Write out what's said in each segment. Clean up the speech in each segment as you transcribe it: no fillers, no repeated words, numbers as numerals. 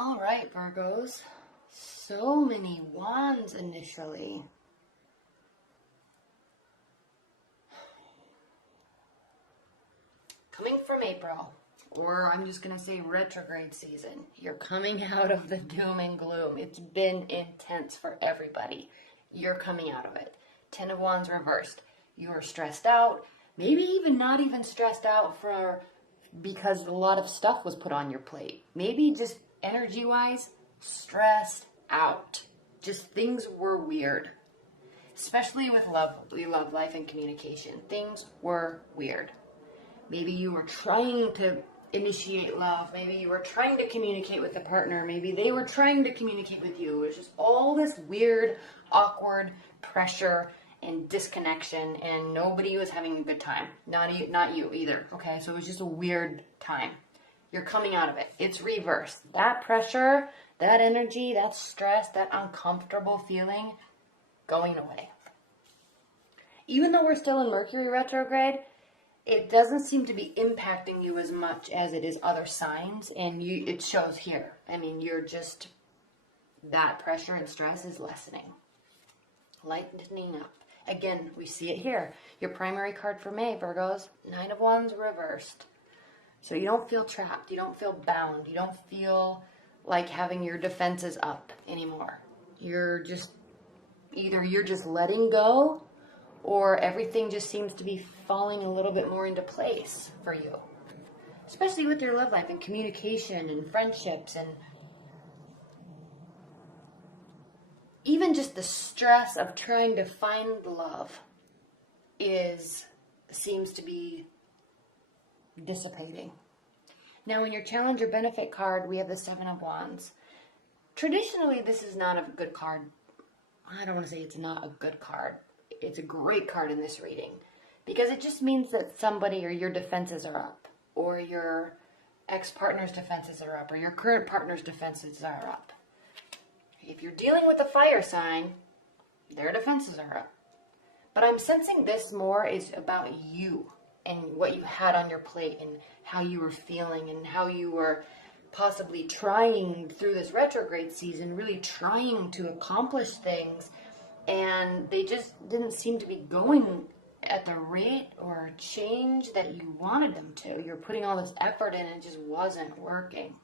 All right, Virgos. So many wands initially. Coming from April, or I'm just going to say retrograde season, you're coming out of the doom and gloom. It's been intense for everybody. You're coming out of it. 10 of Wands reversed. You are stressed out, maybe even not even stressed out because a lot of stuff was put on your plate. Maybe just energy-wise, stressed out. Just things were weird. Especially with love life and communication. Things were weird. Maybe you were trying to initiate love. Maybe you were trying to communicate with a partner. Maybe they were trying to communicate with you. It was just all this weird, awkward pressure and disconnection, and nobody was having a good time. Not you either. Okay, so it was just a weird time. You're coming out of it. It's reversed. That pressure, that energy, that stress, that uncomfortable feeling, going away. Even though we're still in Mercury retrograde, it doesn't seem to be impacting you as much as it is other signs, and it shows here. I mean, that pressure and stress is lessening. Lightening up. Again, we see it here. Your primary card for May, Virgos, 9 of Wands reversed. So you don't feel trapped. You don't feel bound. You don't feel like having your defenses up anymore. You're just letting go, or everything just seems to be falling a little bit more into place for you. Especially with your love life and communication and friendships, and even just the stress of trying to find love seems to be dissipating. Now, in your challenge or benefit card, we have the 7 of Wands. Traditionally, this is not a good card. I don't want to say it's not a good card. It's a great card in this reading, because it just means that somebody or your defenses are up, or your ex-partner's defenses are up, or your current partner's defenses are up. If you're dealing with a fire sign, their defenses are up. But I'm sensing this more is about you and what you had on your plate and how you were feeling and how you were possibly trying through this retrograde season, really trying to accomplish things, and they just didn't seem to be going at the rate or change that you wanted them to. You're putting all this effort in and it just wasn't working.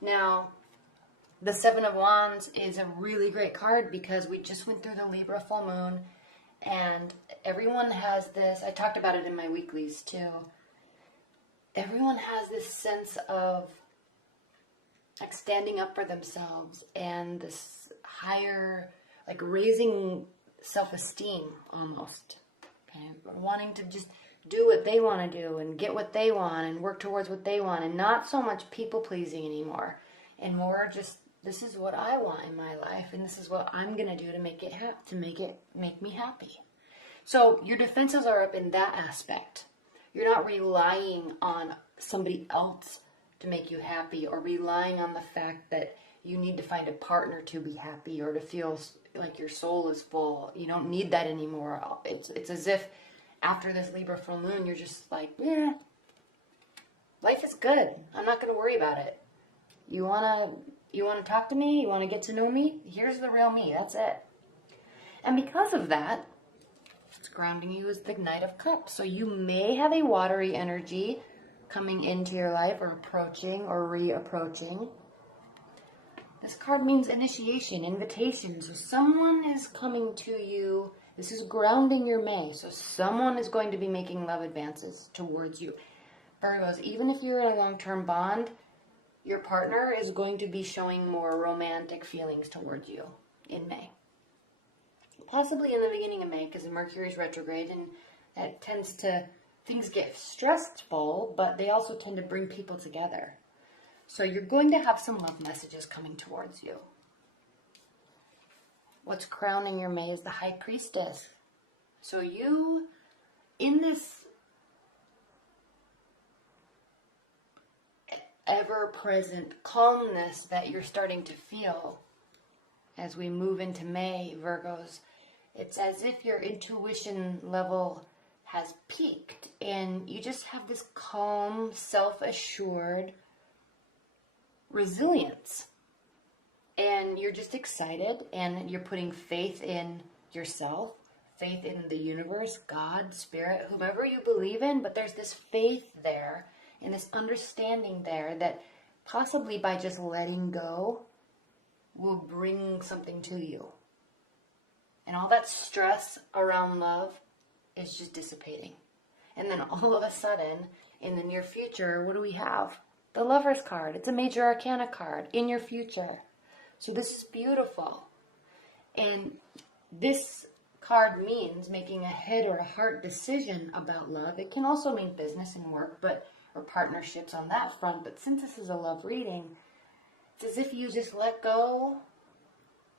Now, the 7 of Wands is a really great card because we just went through the Libra full moon, and everyone has this, I talked about it in my weeklies too, everyone has this sense of like standing up for themselves and this higher, like raising self-esteem almost. Okay? Wanting to just do what they want to do and get what they want and work towards what they want, and not so much people-pleasing anymore, and more just, this is what I want in my life, and this is what I'm going to do to make me happy. So your defenses are up in that aspect. You're not relying on somebody else to make you happy, or relying on the fact that you need to find a partner to be happy or to feel like your soul is full. You don't need that anymore. It's as if after this Libra full moon, you're just like, yeah, life is good. I'm not going to worry about it. You want to talk to me? You want to get to know me? Here's the real me. That's it. And because of that, what's grounding you is the Knight of Cups. So you may have a watery energy coming into your life, or approaching or reapproaching. This card means initiation, invitation. So someone is coming to you. This is grounding your May. So someone is going to be making love advances towards you. Virgos, even if you're in a long-term bond, your partner is going to be showing more romantic feelings towards you in May. Possibly in the beginning of May, because Mercury is retrograde, and that tends to, things get stressful, but they also tend to bring people together. So you're going to have some love messages coming towards you. What's crowning your May is the High Priestess. So you, in this ever-present calmness that you're starting to feel as we move into May, Virgos, it's as if your intuition level has peaked and you just have this calm, self-assured resilience. And you're just excited, and you're putting faith in yourself, faith in the universe, God, spirit, whomever you believe in, but there's this faith there and this understanding there that possibly by just letting go will bring something to you. And all that stress around love is just dissipating. And then all of a sudden, in the near future, what do we have? The Lover's card. It's a major arcana card in your future. So this is beautiful. And this card means making a head or a heart decision about love. It can also mean business and work, or partnerships on that front. But since this is a love reading, it's as if you just let go,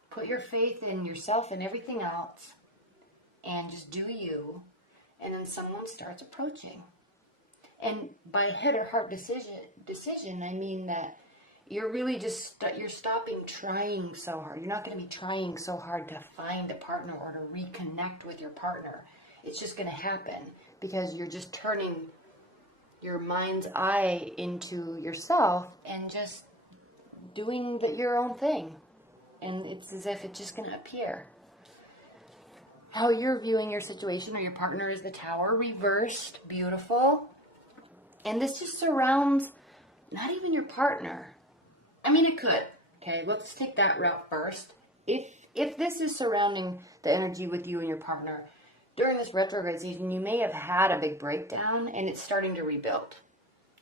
put your faith in yourself and everything else, and just do you. And then someone starts approaching. And by head or heart decision, I mean that you're really just, you're stopping trying so hard. You're not going to be trying so hard to find a partner or to reconnect with your partner. It's just going to happen because you're just turning your mind's eye into yourself and just doing your own thing. And it's as if it's just going to appear. How you're viewing your situation or your partner is the Tower reversed. Beautiful. And this just surrounds not even your partner. I mean, it could. Okay, let's take that route first. If this is surrounding the energy with you and your partner, during this retrograde season, you may have had a big breakdown and it's starting to rebuild.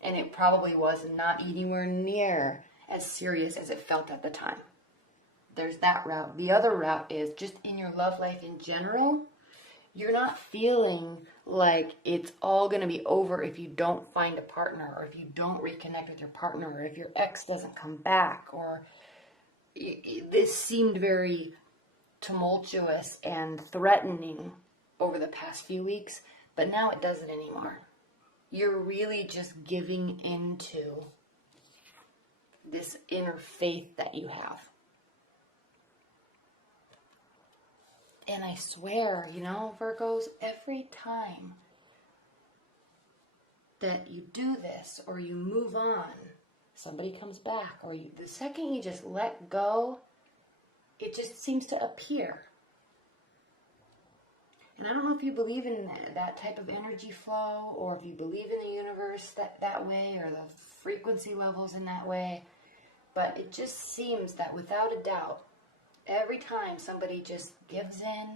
And it probably was not anywhere near as serious as it felt at the time. There's that route. The other route is just in your love life in general. You're not feeling like it's all going to be over if you don't find a partner, or if you don't reconnect with your partner, or if your ex doesn't come back, or this seemed very tumultuous and threatening over the past few weeks, but now it doesn't anymore. You're really just giving into this inner faith that you have. And I swear, Virgos, every time that you do this or you move on, somebody comes back, or the second you just let go, it just seems to appear. And I don't know if you believe in that type of energy flow, or if you believe in the universe that way, or the frequency levels in that way, but it just seems that without a doubt, every time somebody just gives in,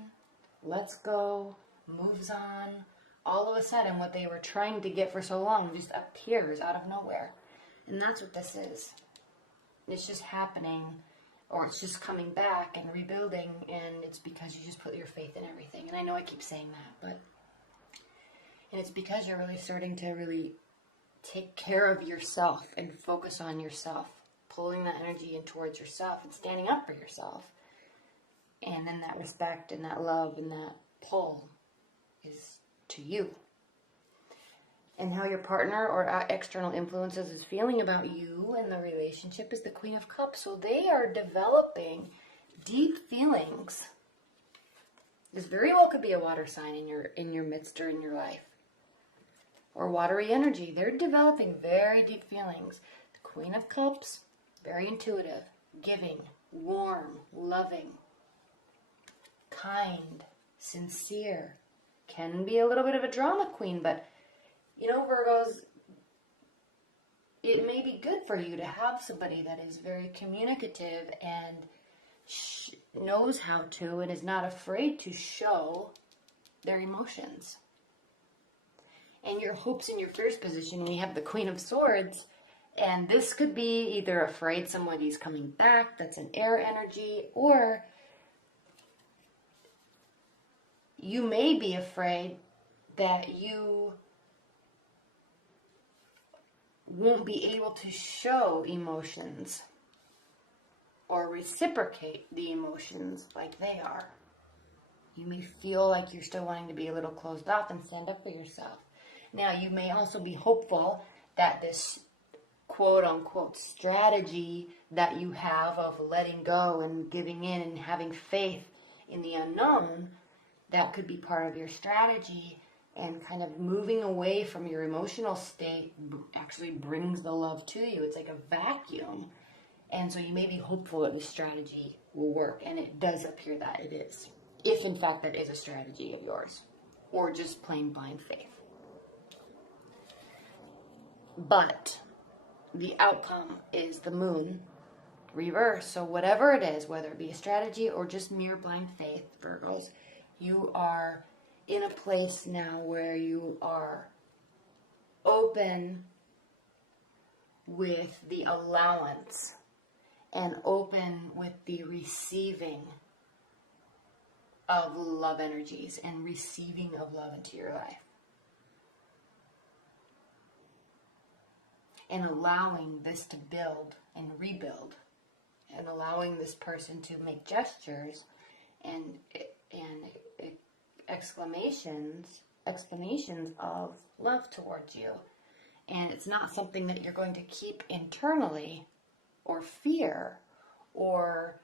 lets go, moves on, all of a sudden what they were trying to get for so long just appears out of nowhere. And that's what this is. It's just happening, or it's just coming back and rebuilding, and it's because you just put your faith in everything. And I know I keep saying that, and it's because you're really starting to really take care of yourself and focus on yourself, pulling that energy in towards yourself and standing up for yourself. And then that respect and that love and that pull is to you. And how your partner or external influences is feeling about you and the relationship is the Queen of Cups. So they are developing deep feelings. This very well could be a water sign in your midst or in your life. Or watery energy. They're developing very deep feelings. The Queen of Cups, very intuitive, giving, warm, loving, kind, sincere, can be a little bit of a drama queen, but Virgos, it may be good for you to have somebody that is very communicative and knows how to and is not afraid to show their emotions. And your hopes in your first position, we have the Queen of Swords, and this could be either afraid somebody's coming back, that's an air energy, or you may be afraid that you won't be able to show emotions or reciprocate the emotions like they are. You may feel like you're still wanting to be a little closed off and stand up for yourself. Now, you may also be hopeful that this quote-unquote strategy that you have of letting go and giving in and having faith in the unknown, that could be part of your strategy, and kind of moving away from your emotional state actually brings the love to you. It's like a vacuum. And so you may be hopeful that this strategy will work. And it does appear that it is. If in fact that is a strategy of yours. Or just plain blind faith. But the outcome is the moon reverse. So whatever it is, whether it be a strategy or just mere blind faith, Virgos, you are in a place now where you are open with the allowance and open with the receiving of love energies and receiving of love into your life. And allowing this to build and rebuild. And allowing this person to make gestures and explanations of love towards you. And it's not something that you're going to keep internally or fear or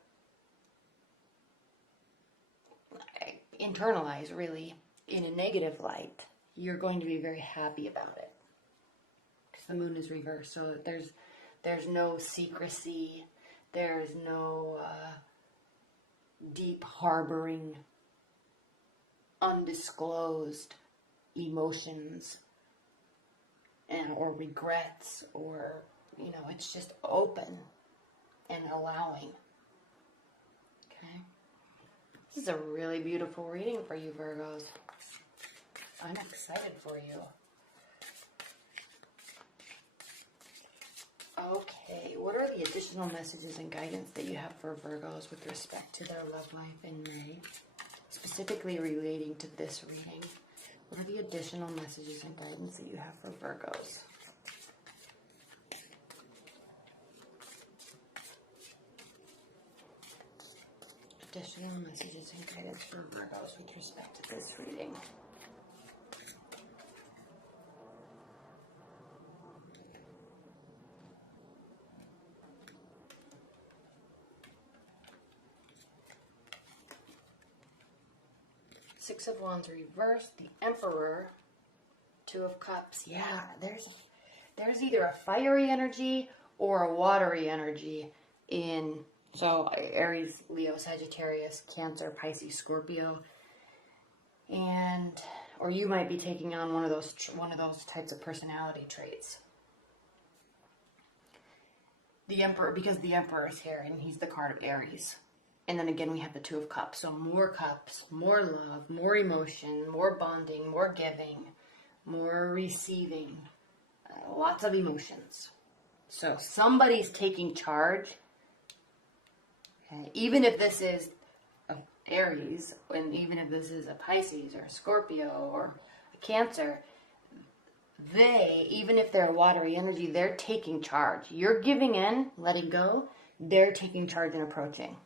internalize really in a negative light. You're going to be very happy about it. Because the moon is reversed. So there's no secrecy. There's no deep harboring, undisclosed emotions or regrets, or, it's just open and allowing. Okay? This is a really beautiful reading for you, Virgos. I'm excited for you. Okay, what are the additional messages and guidance that you have for Virgos with respect to their love life in May? Specifically relating to this reading. What are the additional messages and guidance that you have for Virgos? Additional messages and guidance for Virgos with respect to this reading. Six of Wands reversed, the Emperor, Two of Cups. Yeah, there's either a fiery energy or a watery energy in, so Aries, Leo, Sagittarius, Cancer, Pisces, Scorpio, or you might be taking on one of those types of personality traits. The Emperor, because the Emperor is here and he's the card of Aries. And then again, we have the Two of Cups. So more cups, more love, more emotion, more bonding, more giving, more receiving. Lots of emotions. So somebody's taking charge. Okay. Even if this is Aries, and even if this is a Pisces or a Scorpio or a Cancer, even if they're a watery energy, they're taking charge. You're giving in, letting go. They're taking charge and approaching.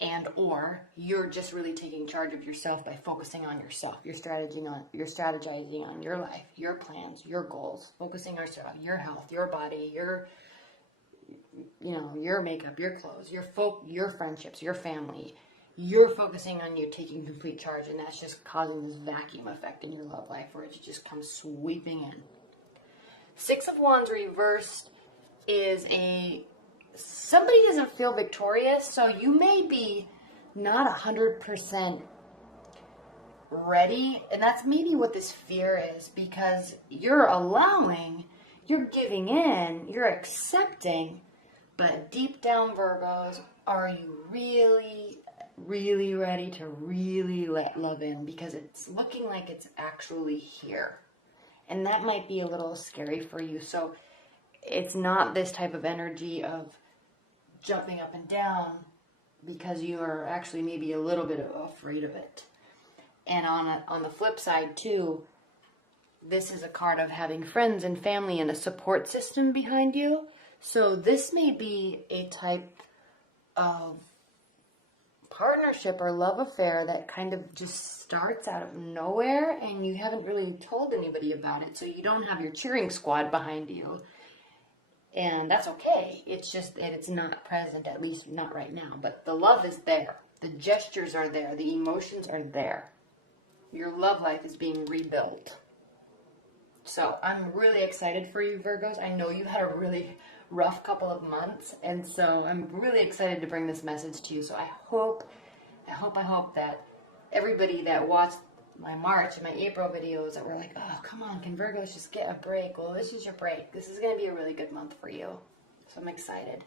And or you're just really taking charge of yourself by focusing on yourself. You're strategizing on your life, your plans, your goals, focusing on yourself, your health, your body, your makeup, your clothes, your friendships, your family. You're focusing on you taking complete charge, and that's just causing this vacuum effect in your love life where it just comes sweeping in. Six of Wands reversed is somebody doesn't feel victorious, so you may be not 100% ready, and that's maybe what this fear is, because you're allowing, you're giving in, you're accepting, but deep down, Virgos, are you really, really ready to really let love in? Because it's looking like it's actually here, and that might be a little scary for you. So it's not this type of energy of jumping up and down because you are actually maybe a little bit afraid of it. And on the flip side too, this is a card of having friends and family and a support system behind you. So this may be a type of partnership or love affair that kind of just starts out of nowhere and you haven't really told anybody about it. So you don't have your cheering squad behind you. And that's okay. It's just that it's not present, at least not right now. But the love is there. The gestures are there. The emotions are there. Your love life is being rebuilt. So I'm really excited for you, Virgos. I know you had a really rough couple of months, and so I'm really excited to bring this message to you. So I hope that everybody that watched my March and my April videos that were like, oh, come on, can Virgos just get a break? Well, this is your break. This is going to be a really good month for you. So I'm excited.